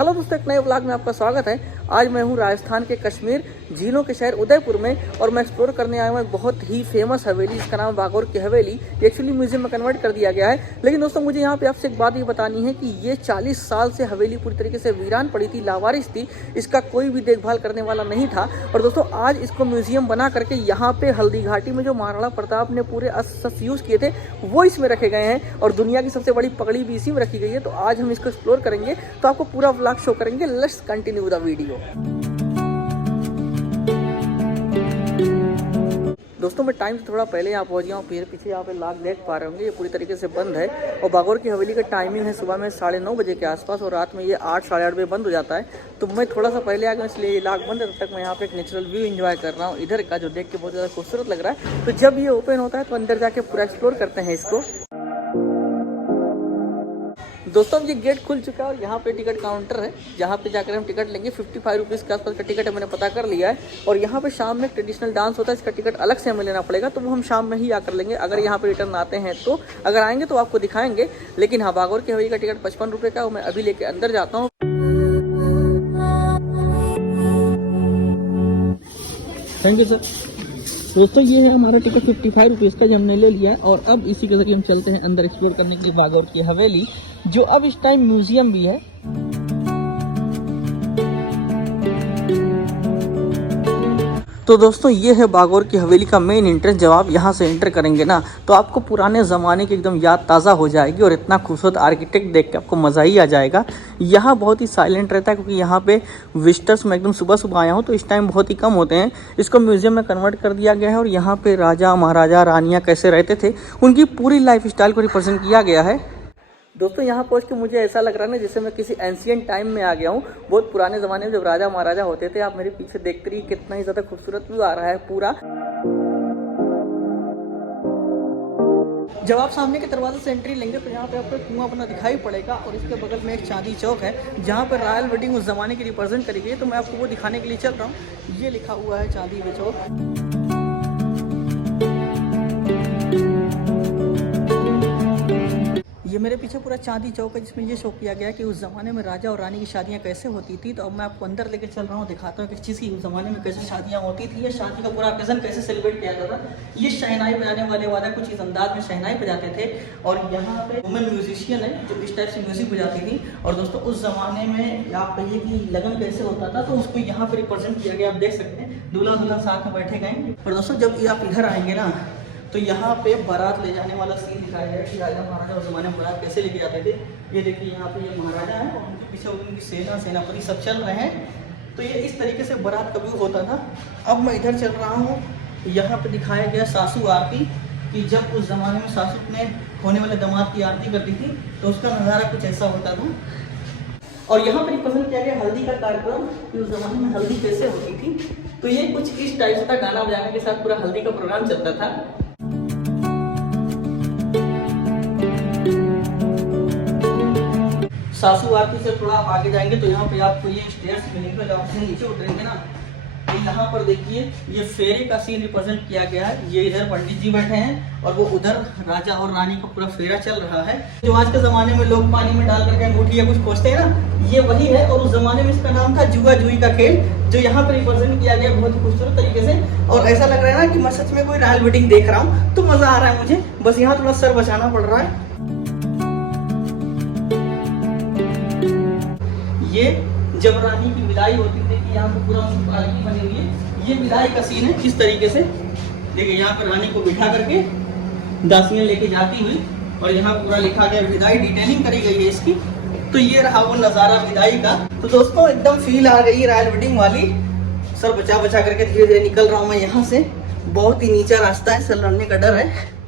Hello दोस्तों, एक नए व्लॉग में आपका स्वागत है। आज मैं हूँ राजस्थान के कश्मीर झीलों के शहर उदयपुर में और मैं एक्सप्लोर करने आया हूँ एक बहुत ही फेमस हवेली जिसका नाम बागोर की हवेली। ये एक्चुअली म्यूजियम में कन्वर्ट कर दिया गया है। लेकिन दोस्तों मुझे यहाँ पे आपसे एक बात ये बतानी है कि ये 40 साल से हवेली पूरी तरीके से वीरान पड़ी थी, लावारिस थी, इसका कोई भी देखभाल करने वाला नहीं था। और दोस्तों आज इसको म्यूजियम बना करके यहाँ पे हल्दी घाटी में जो महाराणा प्रताप ने पूरे अस्त्र यूज किए थे वो इसमें रखे गए हैं और दुनिया की सबसे बड़ी पगड़ी भी इसी में रखी गई है। तो आज हम इसको एक्सप्लोर करेंगे, तो आपको पूरा व्लॉग शो करेंगे। Let's continue the video. दोस्तों मैं टाइम से थोड़ा पहले यहाँ पहुँच गया हूँ। फिर पीछे यहाँ पे लाग देख पा रहे होंगे, ये पूरी तरीके से बंद है। और बागोर की हवेली का टाइमिंग है सुबह में 9:30 बजे के आसपास और रात में ये 8 साढ़े 8 बजे बंद हो जाता है। तो मैं थोड़ा सा पहले आ गया, इसलिए ये लाग बंद है। तब तक मैं यहाँ पे एक नेचुरल व्यू एंजॉय कर रहा हूँ इधर का, जो देख के बहुत ज़्यादा खूबसूरत लग रहा है। तो जब ये ओपन होता है तो अंदर जाके पूरा एक्सप्लोर करते हैं इसको। दोस्तों ये गेट खुल चुका है और यहाँ पे टिकट काउंटर है, जहाँ पे जाकर हम टिकट लेंगे। 55 रुपीज़ के आसपास का टिकट है, मैंने पता कर लिया है। और यहाँ पे शाम में ट्रेडिशनल डांस होता है, इसका टिकट अलग से हमें लेना पड़ेगा, तो वो हम शाम में ही आकर लेंगे अगर यहाँ पे रिटर्न आते हैं। तो अगर आएंगे तो आपको दिखाएंगे। लेकिन हाँ, बागोर की हवेली का टिकट 55 रुपये का, वो मैं अभी लेके अंदर जाता हूँ। Thank you sir. दोस्तों ये है हमारा टिकट 55 रुपीज़ का, जो हमने ले लिया है। और अब इसी के जरिए हम चलते हैं अंदर एक्सप्लोर करने के लिए बागोर की हवेली, जो अब इस टाइम म्यूजियम भी है। तो दोस्तों ये है बागोर की हवेली का मेन एंट्रेंस। जब आप यहाँ से एंटर करेंगे ना, तो आपको पुराने ज़माने की एकदम याद ताज़ा हो जाएगी और इतना खूबसूरत आर्किटेक्ट देख के आपको मज़ा ही आ जाएगा। यहाँ बहुत ही साइलेंट रहता है, क्योंकि यहाँ पे विजिटर्स, मैं एकदम सुबह सुबह आया हूँ तो इस टाइम बहुत ही कम होते हैं। इसको म्यूजियम में कन्वर्ट कर दिया गया है और यहाँ पे राजा महाराजा रानियाँ कैसे रहते थे, उनकी पूरी लाइफ स्टाइल को रिप्रेजेंट किया गया है। दोस्तों यहाँ पहुँच के मुझे ऐसा लग रहा है ना जैसे मैं किसी एंशिएंट टाइम में आ गया हूँ, बहुत पुराने ज़माने में जब राजा महाराजा होते थे। आप मेरे पीछे देखते रहिए, कितना ही ज़्यादा खूबसूरत व्यू आ रहा है पूरा। जब आप सामने के दरवाजे से एंट्री लेंगे तो यहाँ पे आपको कुआं अपना दिखाई पड़ेगा और इसके बगल में एक चांदी चौक है, जहाँ पर रॉयल वेडिंग उस ज़माने की रिप्रेजेंट करी गई है। तो मैं आपको वो दिखाने के लिए चल रहा हूँ। ये लिखा हुआ है चांदी वे चौक। ये मेरे पीछे पूरा चांदी चौक है, जिसमें ये शो किया गया है कि उस ज़माने में राजा और रानी की शादियाँ कैसे होती थी। तो अब मैं आपको अंदर लेके चल रहा हूँ, दिखाता हूँ किस चीज़ की उस ज़माने में कैसे शादियाँ होती थी, या शादी का पूरा ओकेजन कैसे सेलिब्रेट किया जाता था। ये शहनाई बजाने वाले वाला कुछ इस अंदाज में शहनाई बजाते थे। और यहाँ पे वुमेन म्यूजिशियन है जो इस टाइप से म्यूजिक बजाती थी। और दोस्तों उस ज़माने में आप कहिए कि लगन कैसे होता था, तो उसको यहाँ पर रिप्रेजेंट किया गया। आप देख सकते हैं दूल्हा दुल्हन साथ में बैठे गए। और दोस्तों जब आप इधर आएंगे ना, तो यहाँ पे बारात ले जाने वाला सीन दिखाया गया कि राजा महाराजा उस ज़माने में बारात कैसे लेके जाते थे। ये देखिए यहाँ पे ये महाराजा है और उनके पीछे उनकी सेनापति सब चल रहे हैं। तो ये इस तरीके से बारात का व्यू होता था। अब मैं इधर चल रहा हूँ, यहाँ पे दिखाया गया सासू आरती, कि जब उस ज़माने में सासू अपने होने वाले दामाद की आरती करती थी तो उसका नज़ारा कुछ ऐसा होता था। और यहाँ पर रिप्रेजेंट किया गया हल्दी का कार्यक्रम, कि उस ज़माने में हल्दी कैसे होती थी। तो ये कुछ इस टाइप से था, गाना बजाने के साथ पूरा हल्दी का प्रोग्राम चलता था। सासू आरती से थोड़ा आप आगे जाएंगे तो यहाँ पे आपको ये स्टेयर्स मिलेंगे। जब आप नीचे उतरेंगे ना, तो यहाँ पर देखिए ये फेरे का सीन रिप्रेजेंट किया गया है। ये इधर पंडित जी बैठे हैं और वो उधर राजा और रानी का पूरा फेरा चल रहा है। जो आज के ज़माने में लोग पानी में डाल करके अंगूठी या कुछ खोजते हैं ना, ये वही है। और उस ज़माने में इसका नाम था जुआ जुई का खेल, जो यहाँ पर रिप्रेजेंट किया गया बहुत ही खूबसूरत तरीके से। और ऐसा लग रहा है ना कि मैं सच में कोई रॉयल वेडिंग देख रहा हूँ। तो मज़ा आ रहा है मुझे, बस यहाँ थोड़ा सर बचाना पड़ रहा है। ये जब रानी की विदाई होती थी, कि यहाँ पे पूरा उनकी पालकी बनी हुई है। ये विदाई का सीन है इस तरीके से। देखिए यहाँ पर रानी को बिठा करके दासियां लेके जाती हुई, और यहाँ पूरा लिखा गया विदाई, डिटेलिंग करी गई है इसकी। तो ये रहा वो नज़ारा विदाई का। तो दोस्तों एकदम फील आ गई रॉयल वेडिंग वाली। सर बचा बचा करके धीरे धीरे निकल रहा हूँ मैं यहाँ से। बहुत ही नीचा रास्ता है, सर लड़ने का डर है।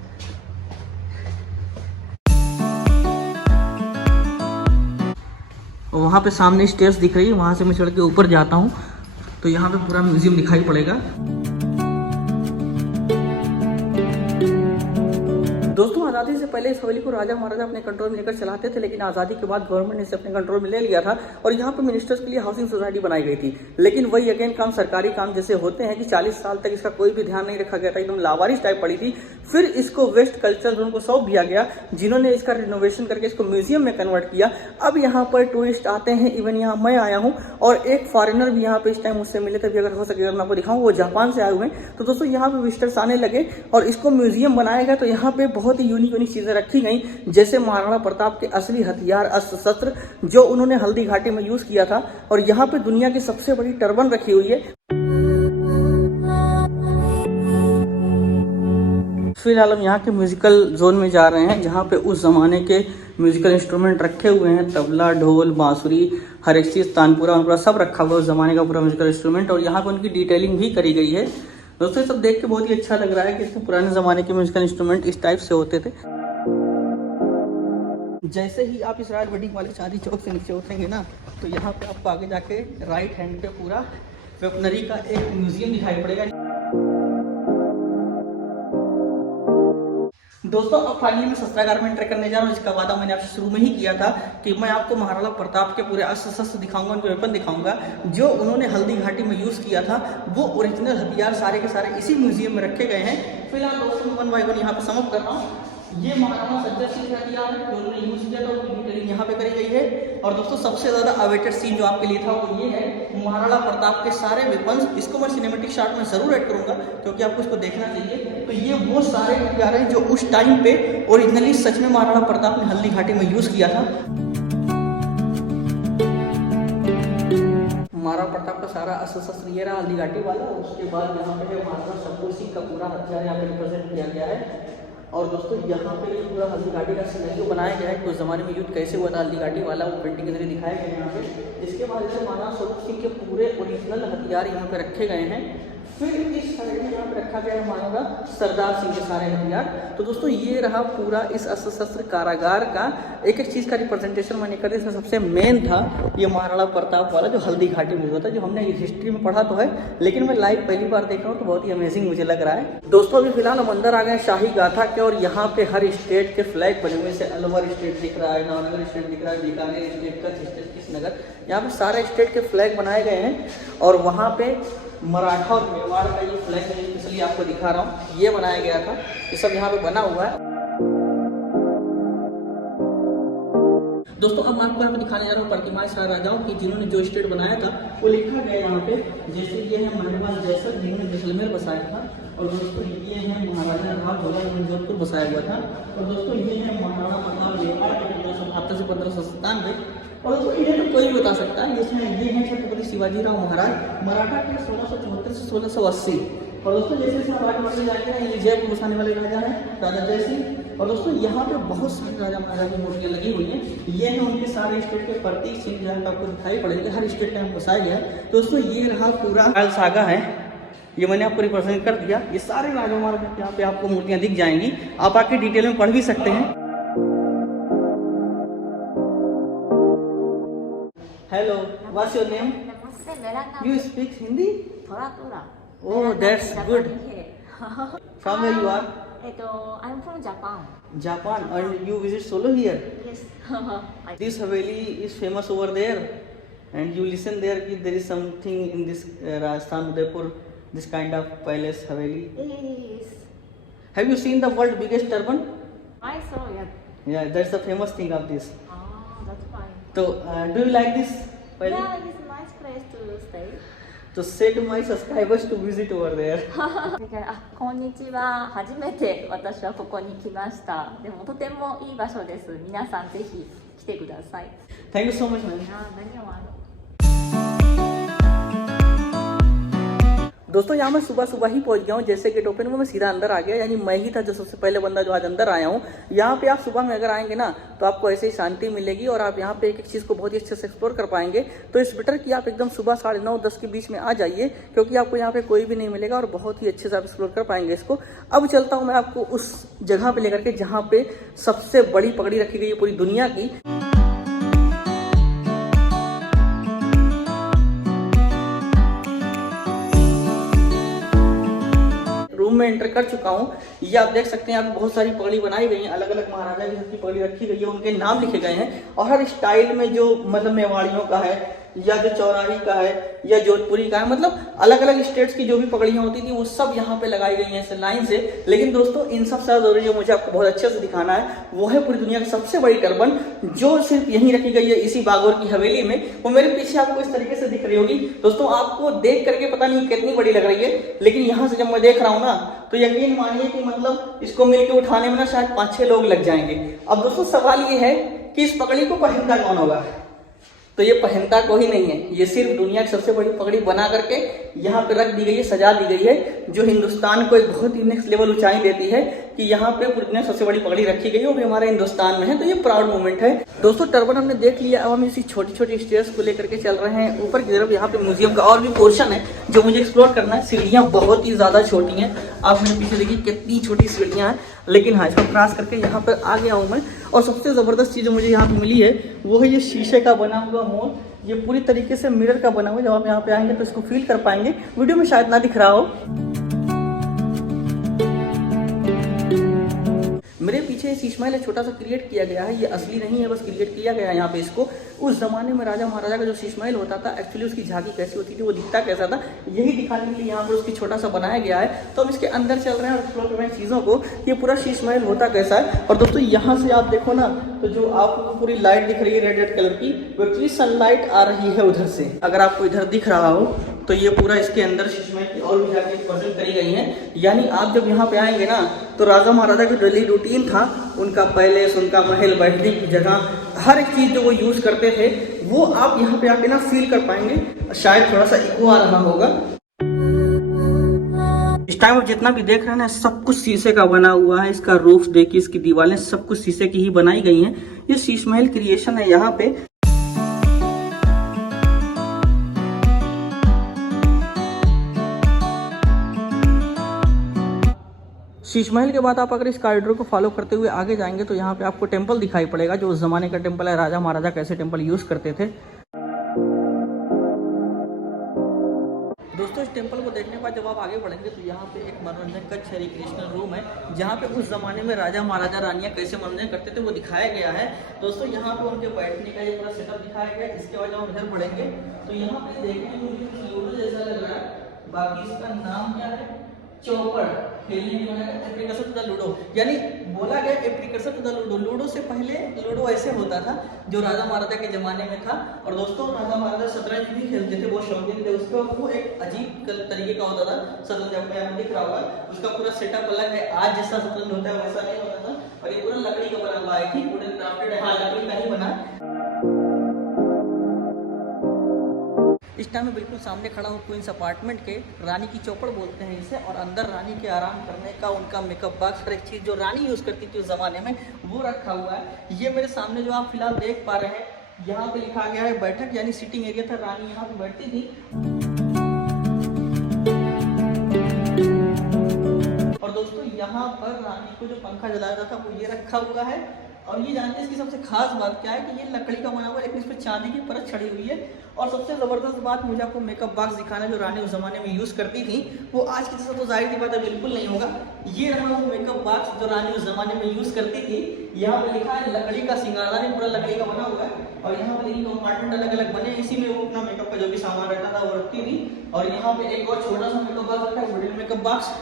और वहाँ पे सामने स्टेयर्स दिख रही है, वहाँ से मैं चढ़ के ऊपर जाता हूँ तो यहाँ पे पूरा म्यूजियम दिखाई पड़ेगा। दोस्तों आज़ादी से पहले इस हवेली को राजा महाराजा अपने कंट्रोल में लेकर चलाते थे, लेकिन आज़ादी के बाद गवर्नमेंट ने इसे अपने कंट्रोल में ले लिया था और यहाँ पे मिनिस्टर्स के लिए हाउसिंग सोसाइटी बनाई गई थी। लेकिन वही अगेन काम सरकारी काम जैसे होते हैं कि 40 साल तक इसका कोई भी ध्यान नहीं रखा गया था, एकदम लावारिस टाइप पड़ी थी। फिर इसको वेस्ट कल्चर जोन को सौंप दिया गया, जिन्होंने इसका रिनोवेशन करके इसको म्यूजियम में कन्वर्ट किया। अब यहाँ पर टूरिस्ट आते हैं, इवन यहाँ मैं आया हूँ और एक फॉरेनर भी यहाँ पे इस टाइम मुझसे मिले थे, भी अगर हो सके अगर मैं आपको दिखाऊँ, वो जापान से आए हुए हैं। तो दोस्तों यहाँ पे विजिटर्स आने लगे और इसको म्यूजियम बनाया गया। तो यहाँ पे बहुत ही यूनिक चीज़ें रखी गई, जैसे महाराणा प्रताप के असली हथियार, अस्त्र शस्त्र जो उन्होंने हल्दी घाटी में यूज़ किया था। और यहाँ पे दुनिया की सबसे बड़ी टर्बन रखी हुई है। फिलहाल हम यहाँ के म्यूजिकल जोन में जा रहे हैं, जहाँ पे उस जमाने के म्यूजिकल इंस्ट्रूमेंट रखे हुए हैं, तबला, ढोल, बांसुरी, हर एक चीज़, तानपुरा वानपुरा सब रखा हुआ है उस जमाने का पूरा म्यूजिकल इंस्ट्रूमेंट। और यहाँ पे उनकी डिटेलिंग भी करी गई है। दोस्तों ये सब देख के बहुत ही अच्छा लग रहा है कि इसमें पुराने ज़माने के म्यूजिकल इंस्ट्रूमेंट इस टाइप से होते थे। जैसे ही आप इस रॉयल वेडिंग वाले चांदी चौक से नीचे उतरेंगे ना, तो यहाँ पे आपको आगे जाके राइट हैंड पे पूरा वेपनरी का एक म्यूजियम दिखाई पड़ेगा। दोस्तों अब फाइनली मैं शस्त्रागार में एंटर करने जा रहा हूँ, जिसका वादा मैंने आपसे शुरू में ही किया था कि मैं आपको महाराणा प्रताप के पूरे अस्त्र शस्त्र दिखाऊंगा, उनके वेपन दिखाऊंगा जो उन्होंने हल्दी घाटी में यूज़ किया था। वो ओरिजिनल हथियार सारे के सारे इसी म्यूजियम में रखे गए हैं। फिलहाल दोस्तों वन बाय वन यहाँ पे समाप्त कर रहा हूँ। ये महाराणा सज्जन सिंह का हथियार है जो उन्होंने यूज़ किया था, उसकी डिटेलिंग यहाँ पे करी गई है। और दोस्तों सबसे ज़्यादा अवेटेड सीन जो आपके लिए था वो ये है, महाराणा प्रताप के सारे वेपन्स। इसको मैं सिनेमेटिक शॉट में ज़रूर ऐड करूँगा क्योंकि आपको इसको देखना चाहिए। तो ये वो सारे हथियार हैं जो उस टाइम पे ओरिजिनली सच में महाराणा प्रताप ने हल्दी घाटी में यूज़ किया था। महाराणा प्रताप का सारा अस्त्र शस्त्र ये रहा हल्दी घाटी वाला। उसके बाद यहाँ पे है महाराणा संपूर्ण सिंह का पूरा हथियार यहाँ पे रिप्रेजेंट किया गया है। और दोस्तों यहाँ पे पूरा हल्दी घाटी का सिनेरियो बनाया गया है कि उस जमाने में युद्ध कैसे हुआ था हल्दी घाटी वाला, वो पेंटिंग के जरिए दिखाया गया है यहाँ पे। इसके बाद से महाराणा स्वरूप सिंह के पूरे ओरिजिनल हथियार यहाँ पे रखे गए हैं। फिर इस साइड में यहाँ पे रखा गया है महाराणा सरदार सिंह के सारे हथियार। तो दोस्तों ये रहा पूरा इस अस्त्र शस्त्र कारागार का एक एक चीज़ का रिप्रेजेंटेशन मैंने कर दिया। इसमें सबसे मेन था ये महाराणा प्रताप वाला जो हल्दी घाटी में हुआ था, जो हमने हिस्ट्री में पढ़ा तो है, लेकिन मैं लाइव पहली बार देख रहा हूँ तो बहुत ही अमेजिंग मुझे लग रहा है। दोस्तों अभी फिलहाल हम अंदर आ गए शाही गाथा के, और यहाँ पे हर स्टेट के फ्लैग बने हुए, जैसे अलवर स्टेट दिख रहा है, नवनगर स्टेट दिख रहा है, बीकानेर स्टेट, कच्छ स्टेट, किशनगर, यहाँ पे सारे स्टेट के फ्लैग बनाए गए हैं। और वहाँ पे मराठा और मेवाड़ का ये फ्लैग है, इसलिए आपको दिखा रहा हूँ, ये बनाया गया था। ये सब यहाँ पे बना हुआ है। दोस्तों अब मैं आपको यहाँ पे दिखाने जा रहा हूँ प्रतिमाएं सारे राजाओं की जिन्होंने जो स्टेट बनाया था, वो लिखा गया यहाँ पे। जैसे ये है महरवाल जैसर जिन्होंने जैसलमेर बसाया था, और दोस्तों ये है महाराजा राव भोला जिन्होंने जोधपुर बसाया हुआ था, और दोस्तों ये है महाराणा प्रताप मेवाड़ 1572 से 1597। और दोस्तों ये तो कोई भी बता सकता है। इसमें ये है छत्रपति शिवाजी राव महाराज मराठा के 1674 से 1680। और दोस्तों जैसे आप आगे बढ़ते जाएंगे ना, ये जयपुर बसाने वाले राजा हैं, राजा जय सिंह। और दोस्तों यहाँ पे बहुत सारे राजा महाराजा की मूर्तियाँ लगी हुई हैं। ये है उनके सारे स्टेट के प्रतीक चिन्ह जहाँ आपको दिखाई पड़ेंगे, हर स्टेट में बसाया गया है। दोस्तों ये रहा पूरा रायल सागा है, ये मैंने आपको रिप्रेजेंट कर दिया। ये सारे राजा महाराजा यहाँ पे आपको मूर्तियाँ दिख जाएंगी, आप आके डिटेल में पढ़ भी सकते हैं। Hello, what's your name? नमस्ते, मेरा नाम यू स्पीक हिंदी? थोड़ा थोड़ा। Oh, that's good. From where you are? I'm from Japan. Japan, and you visit solo here? Yes. This Haveli is famous over there, and you listen there कि there is something in this Rajasthan Udaipur, this kind of palace Haveli. Yes. Have you seen the world biggest turban? I saw it. Yeah, that's the famous thing of this. Ah, that's fine. So, do you like this palace? Yeah, it's a nice place to stay. So say to my subscribers to visit over there. こんにちは。初めて私はここに来ました。でもとてもいい場所です。皆さんぜひ来てください。 Thank you so much, man. धन्यवाद। दोस्तों यहाँ मैं सुबह सुबह ही पहुँच गया हूँ। जैसे गेट ओपन हुआ मैं सीधा अंदर आ गया, यानी मैं ही था जो सबसे पहले बंदा जो आज अंदर आया हूँ। यहाँ पे आप सुबह में अगर आएंगे ना तो आपको ऐसे ही शांति मिलेगी और आप यहाँ पे एक एक चीज़ को बहुत ही अच्छे से एक्सप्लोर कर पाएंगे। तो इस बेटर कि आप एकदम सुबह 9:30-10 के बीच में आ जाइए, क्योंकि आपको यहाँ पे कोई भी नहीं मिलेगा और बहुत ही अच्छे से आप एक्सप्लोर कर पाएंगे इसको। अब चलता हूँ मैं आपको उस जगह पर लेकर के जहाँ पे सबसे बड़ी पगड़ी रखी गई है पूरी दुनिया की। रूम में एंटर कर चुका हूँ। ये आप देख सकते हैं, यहाँ पे बहुत सारी पगड़ी बनाई गई हैं, अलग अलग महाराजा की सबकी पगड़ी रखी गई है, उनके नाम लिखे गए हैं। और हर स्टाइल में जो मतलब मेवाड़ियों का है, या जो चौराही का है या जोधपुरी का है, मतलब अलग अलग स्टेट्स की जो भी पगड़ियाँ होती थी वो सब यहाँ पे लगाई गई हैं ऐसे लाइन से। लेकिन दोस्तों इन सब से जरूरी जो मुझे आपको बहुत अच्छे से दिखाना है वो है पूरी दुनिया की सबसे बड़ी टर्बन जो सिर्फ यहीं रखी गई है इसी बागोर की हवेली में। वो मेरे पीछे आपको इस तरीके से दिख रही होगी दोस्तों, आपको देख करके पता नहीं कितनी बड़ी लग रही है, लेकिन यहाँ से जब मैं देख रहा हूँ ना तो यकीन मानिए कि मतलब इसको मिलके उठाने में ना शायद 5-6 लोग लग जाएंगे। अब दोस्तों सवाल ये है कि इस पगड़ी को पहनता कौन होगा, तो ये पहनता कोई नहीं है, ये सिर्फ दुनिया की सबसे बड़ी पगड़ी बना करके यहाँ पे रख दी गई है, सजा दी गई है, जो हिंदुस्तान को एक बहुत ही नेक्स्ट लेवल ऊंचाई देती है कि यहाँ पे पूरी दुनिया की सबसे बड़ी पगड़ी रखी गई है, वो भी हमारे हिंदुस्तान में है। तो ये प्राउड मोमेंट है दोस्तों। टर्बन हमने देख लिया, अब हम इसी छोटी छोटी स्टेयर्स को लेकर के चल रहे हैं ऊपर की तरफ। यहाँ पे म्यूजियम का और भी पोर्शन है जो मुझे एक्सप्लोर करना है। सीढ़ियाँ बहुत ही ज्यादा छोटी हैं, आप मेरे पीछे देखिए कितनी छोटी सीढ़ियाँ हैं, लेकिन हाँ इसको क्रॉस करके यहाँ पर आ गया हूँ मैं। और सबसे जबरदस्त चीज जो मुझे यहाँ पे मिली है वो है ये शीशे का बना हुआ मोर, ये पूरी तरीके से मिरर का बना हुआ है। जब आप यहाँ पे आएंगे तो इसको फील कर पाएंगे, वीडियो में शायद ना दिख रहा हो। मेरे पीछे शीश महल छोटा सा क्रिएट किया गया है, ये असली नहीं है, बस क्रिएट किया गया है यहाँ पे इसको। उस जमाने में राजा महाराजा का जो शीश महल होता था एक्चुअली उसकी झांकी कैसी होती थी, वो दिखता कैसा था, यही दिखाने के लिए यहाँ पर उसकी छोटा सा बनाया गया है। तो हम इसके अंदर चल रहे हैं और एक्सप्लोर कर रहे हैं चीज़ों को, ये पूरा शीश महल होता कैसा है। और दोस्तों यहाँ से आप देखो ना तो जो आपको पूरी लाइट दिख रही है रेड कलर की, वो एक्चुअली सनलाइट आ रही है उधर से। अगर आपको इधर दिख रहा हो तो ये पूरा इसके अंदर शीश महल की और भी जाके प्रेजेंट करी गई है। यानी आप जब यहाँ पे आएंगे ना तो राजा महाराजा का डेली रूटीन था, उनका पैलेस, उनका महल, बैठने की जगह, हर एक चीज जो वो यूज करते थे वो आप यहाँ पे आके ना फील कर पाएंगे। शायद थोड़ा सा इको आ रहा होगा। इस टाइम आप जितना भी देख रहे हैं ना सब कुछ शीशे का बना हुआ है। इसका रूफ देखिए, इसकी दीवारें सब कुछ शीशे की ही बनाई गई हैं। ये शीश महल क्रिएशन है यहाँ पे। शीश महल के बाद आप अगर इस कॉरिडोर को फॉलो करते हुए आगे जाएंगे तो यहाँ पे आपको टेंपल दिखाई पड़ेगा, जो उस जमाने का टेंपल है, राजा महाराजा कैसे टेंपल यूज करते थे। दोस्तों इस टेंपल को देखने के बाद जब आप आगे बढ़ेंगे तो यहाँ पे एक मनोरंजन कक्ष है, रिक्रिएशनल रूम है, जहाँ पे उस जमाने में राजा महाराजा रानियाँ कैसे मनोरंजन करते थे वो दिखाया गया है। दोस्तों यहाँ पे उनके बैठने का ये पूरा सेटअप दिखाया गया है। इसके बाद जब हम इधर बढ़ेंगे तो यहाँ पे देखने में मुझे लूडो जैसा लग रहा है, बाकी इसका नाम क्या है, चौपड़, खेलने के लिए एप्लीकेशन टू द लूडो, यानी बोला गया application to the ludo. Ludo से पहले लूडो ऐसे होता था जो राजा महाराजा के जमाने में था। और दोस्तों राजा महाराजा शतरंज भी खेलते थे, वो शौकीन थे उसको, वो एक अजीब तरीके का होता था शतरंज, आपको यहाँ दिख रहा होगा, उसका पूरा सेटअप अलग है। आज जैसा शतरंज होता है वैसा नहीं होता था, और ये पूरा लकड़ी का बना हुआ है, वुडन क्राफ्टेड है, हाँ लकड़ी का ही बना। इस टाइम में बिल्कुल सामने खड़ा हूँ क्वींस अपार्टमेंट के, रानी की चौपड़ बोलते हैं इसे, और अंदर रानी के आराम करने का उनका मेकअप बॉक्स, हर एक चीज़ जो रानी यूज़ करती थी उस ज़माने में वो रखा हुआ है। ये मेरे सामने जो आप फिलहाल देख पा रहे हैं, यहाँ पे लिखा गया है बैठक, यानी सिटिंग एरिया था, रानी यहाँ पे बैठती थी। और दोस्तों यहाँ पर रानी को जो पंखा जलाया था वो ये रखा हुआ है। और ये जानते हैं इसकी सबसे खास बात क्या है कि ये लकड़ी का बना हुआ है, लेकिन इस पर चांदी की परत चढ़ी हुई है। और सबसे ज़बरदस्त बात मुझे आपको मेकअप बॉक्स दिखाना जो रानी उस ज़माने में यूज़ करती थी, वो आज की जैसा तो जाहिर सी बात है बिल्कुल नहीं होगा। ये रहा वो मेकअप बॉक्स जो रानी उस ज़माने में यूज़ करती थी। यहाँ पे लिखा है लकड़ी का सिंगारदान, पूरा लकड़ी का बना हुआ है। और यहाँ पे देखिए कंपार्टमेंट अलग अलग बने, इसी में वो अपना मेकअप का जो भी सामान रहता था वो रखती थी। और यहाँ पे एक और छोटा सा मेकअप बॉक्स रखा है, वुडन मेकअप बॉक्स।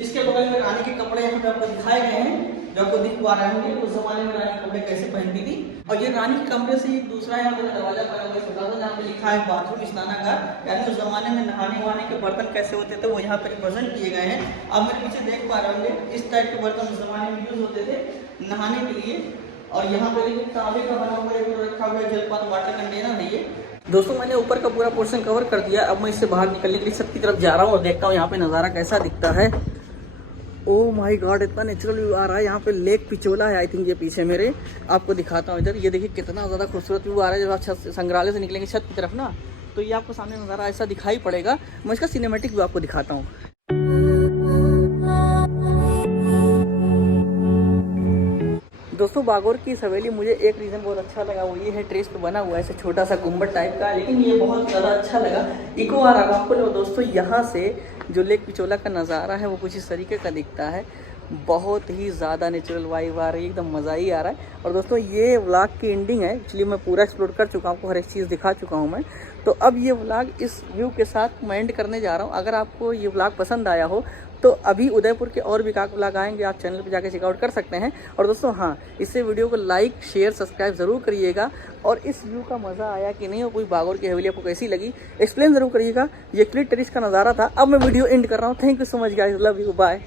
इसके बगल में रानी के कपड़े यहाँ पे आपको दिखाए गए हैं, जो आपको दिख पा रहे होंगे उस जमाने में रानी कपड़े कैसे पहनती थी। और ये रानी के कमरे से एक दूसरा यहाँ पर दरवाजा बना हुआ है छोटा सा, जहाँ पे लिखा है बाथरूम स्नानागार, यानी उस जमाने में नहाने वहाने के बर्तन कैसे होते थे वो यहाँ पे रिप्रेजेंट किए गए हैं। आप मेरे पीछे देख पा रहे होंगे इस टाइप के बर्तन उस जमाने में यूज होते थे नहाने के लिए। और यहाँ पे देखिए तांबे का बना हुआ है, रखा हुआ है जलपान वाटर कंटेनर है ये। दोस्तों मैंने ऊपर का पूरा पोर्शन कवर कर दिया, अब मैं इससे बाहर निकलने के लिए छत की तरफ जा रहा हूँ और देखता हूँ यहाँ पे नज़ारा कैसा दिखता है। ओह माय गॉड, इतना नेचुरल व्यू आ रहा है। यहाँ पे लेक पिचोला है आई थिंक, ये पीछे मेरे, आपको दिखाता हूँ इधर। ये देखिए कितना ज़्यादा खूबसूरत व्यू आ रहा है। जब आप छत संग्रहालय से निकलेंगे छत की तरफ ना तो ये आपको सामने नज़ारा ऐसा दिखाई पड़ेगा। मैं इसका सिनेमैटिक व्यू आपको दिखाता हूँ। दोस्तों बागोर की इस हवेली मुझे एक रीज़न बहुत अच्छा लगा, वो ये है ट्रेस पे बना हुआ है ऐसे छोटा सा गुम्बद टाइप का, लेकिन ये बहुत ज़्यादा अच्छा लगा। इको आ रहा है आपको दोस्तों, यहाँ से जो लेक पिचोला का नज़ारा है वो कुछ इस तरीके का दिखता है। बहुत ही ज़्यादा नेचुरल वाइब आ रही है, एकदम मज़ा ही आ रहा है। और दोस्तों ये व्लॉग की एंडिंग है, एक्चुअली मैं पूरा एक्सप्लोर कर चुका हूँ, आपको हर एक चीज़ दिखा चुका हूँ मैं। तो अब ये व्लॉग इस व्यू के साथ मैं एंड करने जा रहा हूँ। अगर आपको ये व्लॉग पसंद आया हो तो अभी उदयपुर के और भी काक व्लॉग आएंगे, आप चैनल पे जाके चेकआउट कर सकते हैं। और दोस्तों हाँ, इससे वीडियो को लाइक शेयर सब्सक्राइब ज़रूर करिएगा। और इस व्यू का मज़ा आया कि नहीं, और कोई बागोर की हवेली आपको कैसी लगी एक्सप्लेन ज़रूर करिएगा। ये क्लिट टेरिस का नज़ारा था। अब मैं वीडियो एंड कर रहा हूँ। Thank you so much guys, love you, bye.